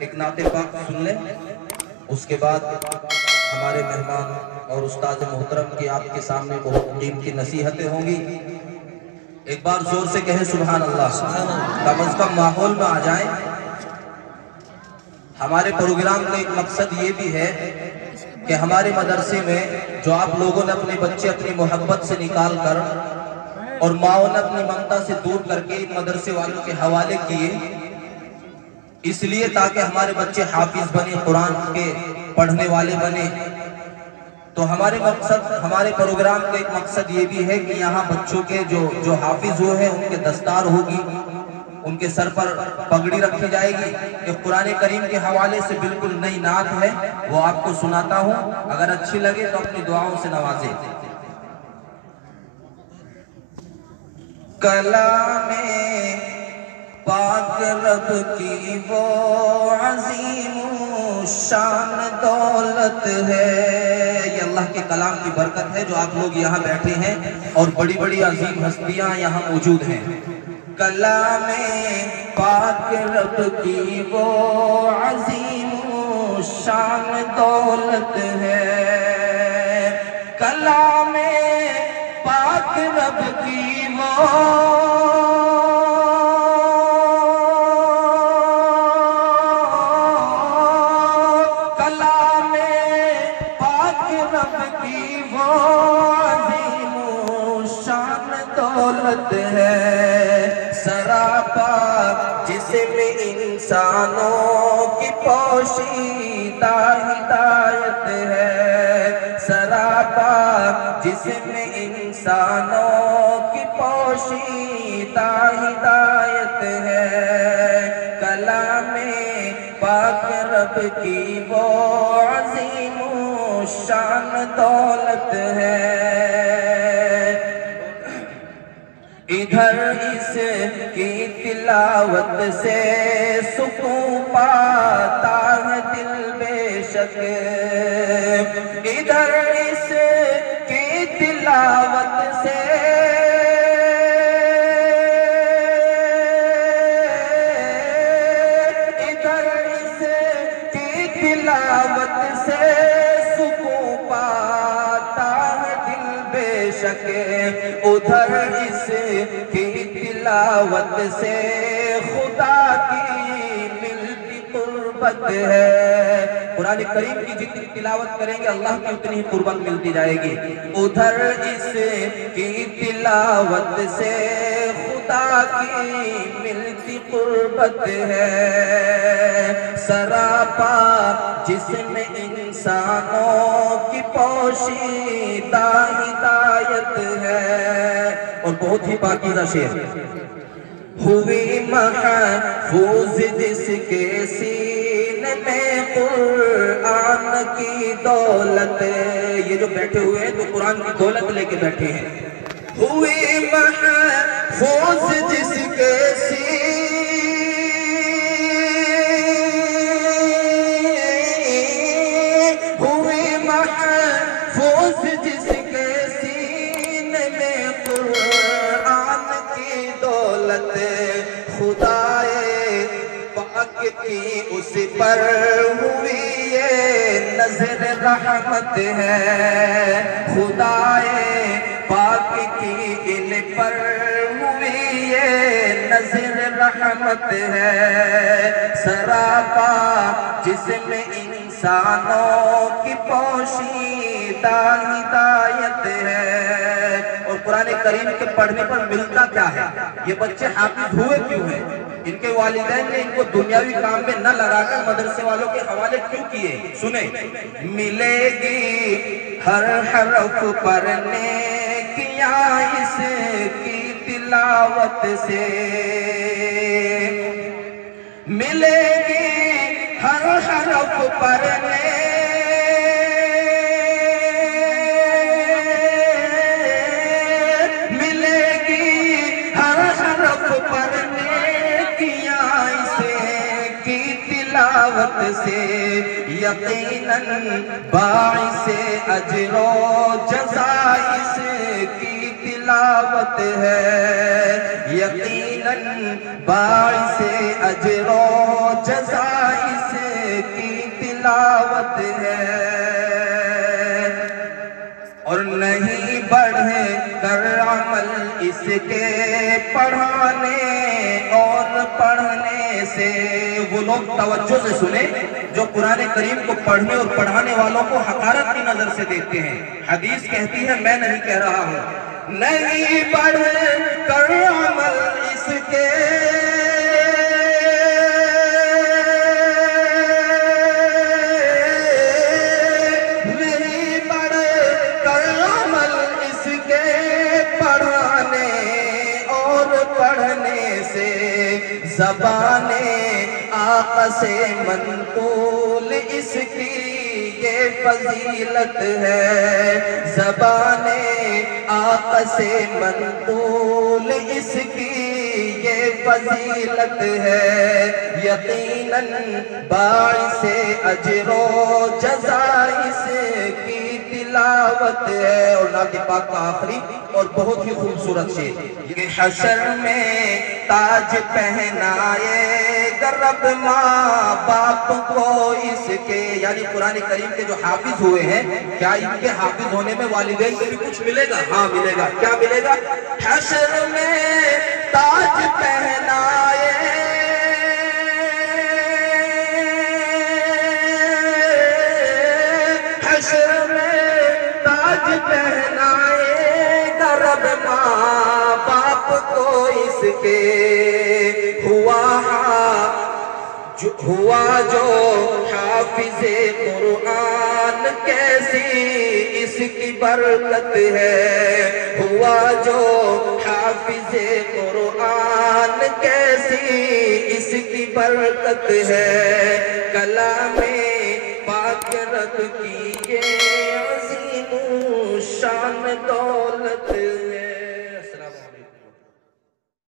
ایک نعت پاک سن لیں، اس کے بعد ہمارے مہمان اور استاد محترم کی آپ کے سامنے بہت قیمتی نصیحتیں ہوں گی۔ ایک بار زور سے کہیں سبحان اللہ، کم از کم ماحول میں آ جائیں۔ ہمارے پروگرام کا ایک مقصد یہ بھی ہے کہ ہمارے مدرسے میں جو آپ لوگوں نے اپنے بچے اپنی محبت سے نکال کر اور ماؤں نے اپنی ممتا سے دور کر کے مدرسے والوں کے حوالے کیے، اس لیے تاکہ ہمارے بچے حافظ بنے، قرآن کے پڑھنے والے بنے، تو ہمارے پروگرام کا ایک مقصد یہ بھی ہے کہ یہاں بچوں کے جو حافظ ہوئے ہیں ان کے دستار ہوگی، ان کے سر پر پگڑی رکھی جائے گی۔ کہ قرآن کریم کے حوالے سے بالکل نئی نعت ہے، وہ آپ کو سناتا ہوں، اگر اچھی لگے تو اپنی دعاؤں سے نوازیں۔ کلام پاک رب کی وہ عظیم شان دولت ہے، یہ اللہ کے کلام کی برکت ہے جو آپ لوگ یہاں بیٹھے ہیں اور بڑی بڑی عظیم ہستیاں یہاں موجود ہیں۔ کلام پاک رب کی وہ عظیم شان دولت ہے، کلام پاک رب کی وہ ہے، سراپا جسم انسانوں کی پوشیدہ ہدایت ہے، سراپا جسم انسانوں کی پوشیدہ ہدایت ہے، کلام پاک رب کی وہ عظیم شان دولت ہے۔ ادھر اس کی تلاوت سے سکون پاتا ہے دل بے شک، ادھر اس کی تلاوت سے سکون پاتا ہے دل بے شک، ادھر اس کی تلاوت سے خدا کی ملتی قربت ہے۔ قرآن کریم کی جتنی تلاوت کریں گے اللہ کی اتنی ہی قربت ملتی جائے گی۔ ادھر اس کی تلاوت سے خدا کی ملتی قربت ہے، سراپا جسم انسانوں کی پوشیدہ ہدایت ہے۔ اور بہت ہی پاکیزہ شعر، ہوئی محفوظ جس کے سینے میں قرآن کی دولت، یہ جو بیٹھے ہوئے ہیں تو قرآن کی دولت لے کے بیٹھے ہیں۔ ہوئی محفوظ جس کے خدائے پاک کی اس پر ہوئی یہ نظر رحمت ہے، خدائے پاک کی ان پر ہوئی یہ نظر رحمت ہے، سراپا جسم انسانوں کی پوشیدہ ہدایت ہے۔ اور قرآن کریم کے پڑھنے پر ملتا کیا ہے؟ یہ بچے حافظ ہوئے کیوں ہیں؟ ان کے والدین نے ان کو دنیاوی کام میں نہ لگا کر مدرسے والوں کے حوالے کیوں کیے؟ سنیں، ملے گی ہر حرف پر نیکیاں اس کی تلاوت سے، ملے گی ہر حرف پر سے یقیناً باعث اجر و جزا اس کی تلاوت ہے، یقیناً باعث اجر و جزا اس کی تلاوت ہے، اور نہیں بڑھے کر عمل اس کے پڑھانے اور پڑھنے سے۔ وہ لوگ توجہ سے سنیں جو قرآن کریم کو پڑھنے اور پڑھانے والوں کو حقارت کی نظر سے دیکھتے ہیں۔ حدیث کہتی ہے، میں نہیں کہہ رہا ہوں، نہیں بڑھے کر عمل اس کے زبان آقا سے منقول اس کی یہ فضیلت ہے، زبان آقا سے منقول اس کی یہ فضیلت ہے، یقیناً باعث اجر و جزا اس کی تلاوت ہے۔ اور نعت پاک کا آخری اور بہت ہی خوبصورت شعر، کہ حشر میں تاج پہنائے گا رب ماں باپ کو اس کے، یعنی قرآن کریم کے جو حافظ ہوئے ہیں، کیا ان کے حافظ ہونے میں والدین کو بھی کچھ ملے گا؟ ہاں ملے گا۔ کیا ملے گا؟ حشر میں تاج پہنائے، حشر میں تاج پہنائے گا رب ماں باپ کو اس کے، ہوا جو حافظ قرآن کیسی اس کی برکت ہے، ہوا جو حافظ قرآن کیسی اس کی برکت ہے، کلام پاک رب کی یہ عظیم شان دولت